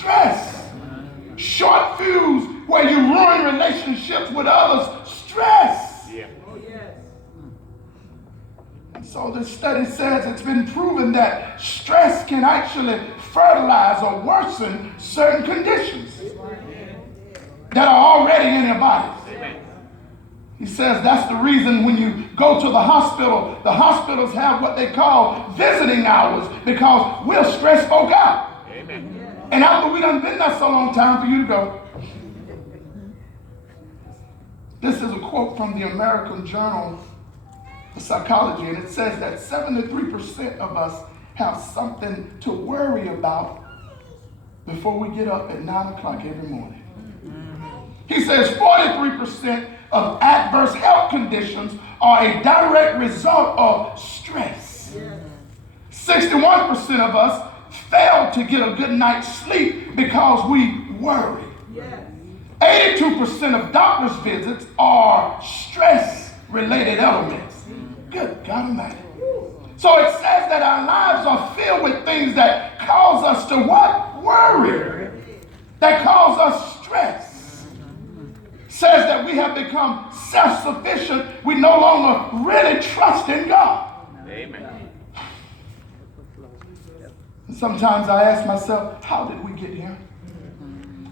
stress. Short fuse where you ruin relationships with others, stress. Yeah. So the study says it's been proven that stress can actually fertilize or worsen certain conditions that are already in your bodies. He says that's the reason when you go to the hospitals have what they call visiting hours because we'll stress folk out. Amen. And after we done been there so long, time for you to go. This is a quote from the American Journal of Psychology, and it says that 73% of us have something to worry about before we get up at 9 o'clock every morning. He says 43% of adverse health conditions are a direct result of stress. 61% of us fail to get a good night's sleep because we worry. 82% of doctor's visits are stress-related elements. Good God Almighty. So it says that our lives are filled with things that cause us to what? Worry. That cause us stress. Says that we have become self-sufficient. We no longer really trust in God. Amen. And sometimes I ask myself, how did we get here?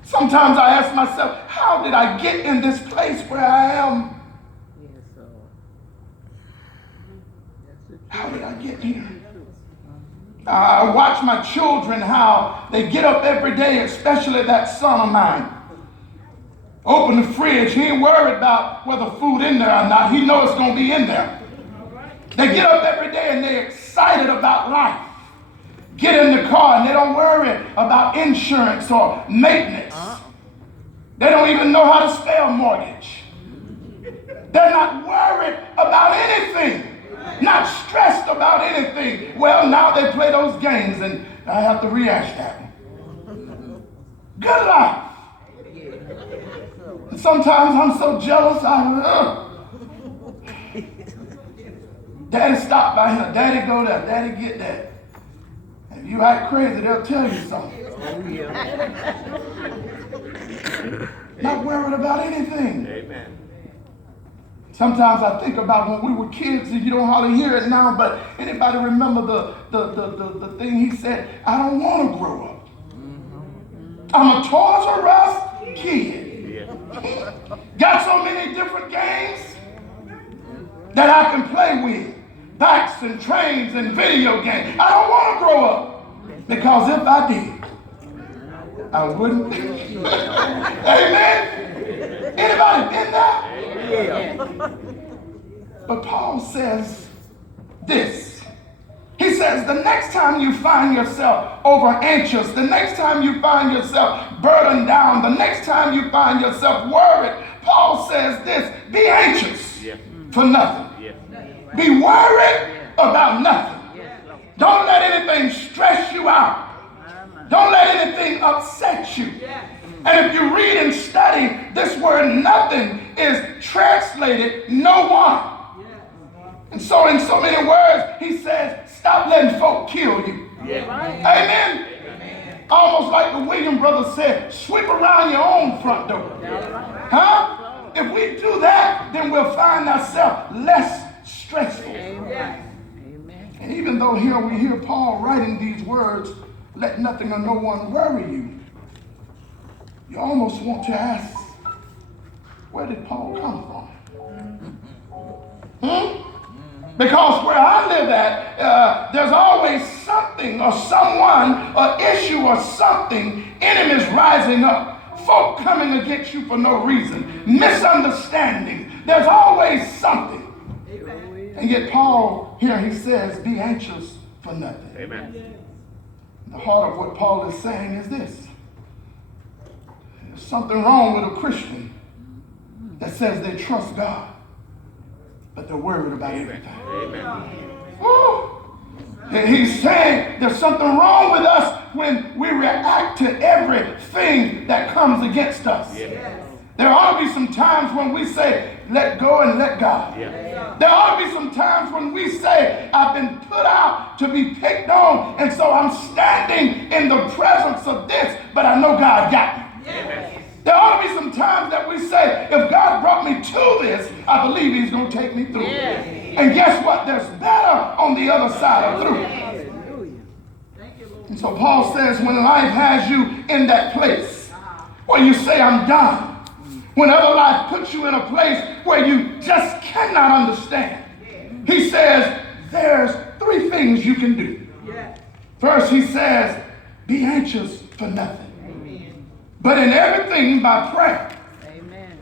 Sometimes I ask myself, how did I get in this place where I am? How did I get here? I watch my children, how they get up every day, especially that son of mine. Open the fridge. He ain't worried about whether food in there or not. He knows it's going to be in there. They get up every day and they're excited about life. Get in the car and they don't worry about insurance or maintenance. They don't even know how to spell mortgage. They're not worried about anything. Not stressed about anything. Well, now they play those games and I have to rehash that. Good life. And sometimes I'm so jealous. Daddy stop by here. Daddy go there. Daddy get that. If you act crazy, they'll tell you something. Not worried about anything. Amen. Sometimes I think about when we were kids, and you don't hardly hear it now, but anybody remember the thing he said, I don't want to grow up. I'm a Toys R Us kid. Yeah. Got so many different games that I can play with. Bikes and trains and video games. I don't want to grow up. Because if I did, I wouldn't. Amen? Anybody been there? Yeah. But Paul says this. He says the next time you find yourself over anxious, the next time you find yourself burdened down, the next time you find yourself worried, Paul says this, be anxious for nothing. Be worried about nothing. Don't let anything stress you out. Don't let anything upset you. And if you read and study, this word nothing is translated no one. And so in so many words, he says, stop letting folk kill you. Amen. Almost like the Williams brothers said, sweep around your own front door. Huh? If we do that, then we'll find ourselves less stressful. And even though here we hear Paul writing these words, let nothing or no one worry you, you almost want to ask, where did Paul come from? Because where I live at, there's always something or someone, or issue or something, enemies rising up, folk coming against you for no reason, misunderstandings. There's always something. And yet Paul, here he says, be anxious for nothing. Amen. The heart of what Paul is saying is this. There's something wrong with a Christian that says they trust God, but they're worried about everything. And he's saying there's something wrong with us when we react to everything that comes against us. There ought to be some times when we say, let go and let God. There ought to be some times when we say, I've been put out to be picked on, and so I'm standing in the presence of this, but I know God got me. There ought to be some times that we say, if God brought me to this, I believe he's going to take me through. And guess what? There's better on the other side of through. And so Paul says, when life has you in that place where you say, I'm done, whenever life puts you in a place where you just cannot understand, he says, there's three things you can do. First, he says, be anxious for nothing, but in everything by prayer.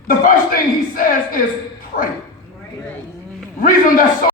The first thing he says is pray. Reason that's so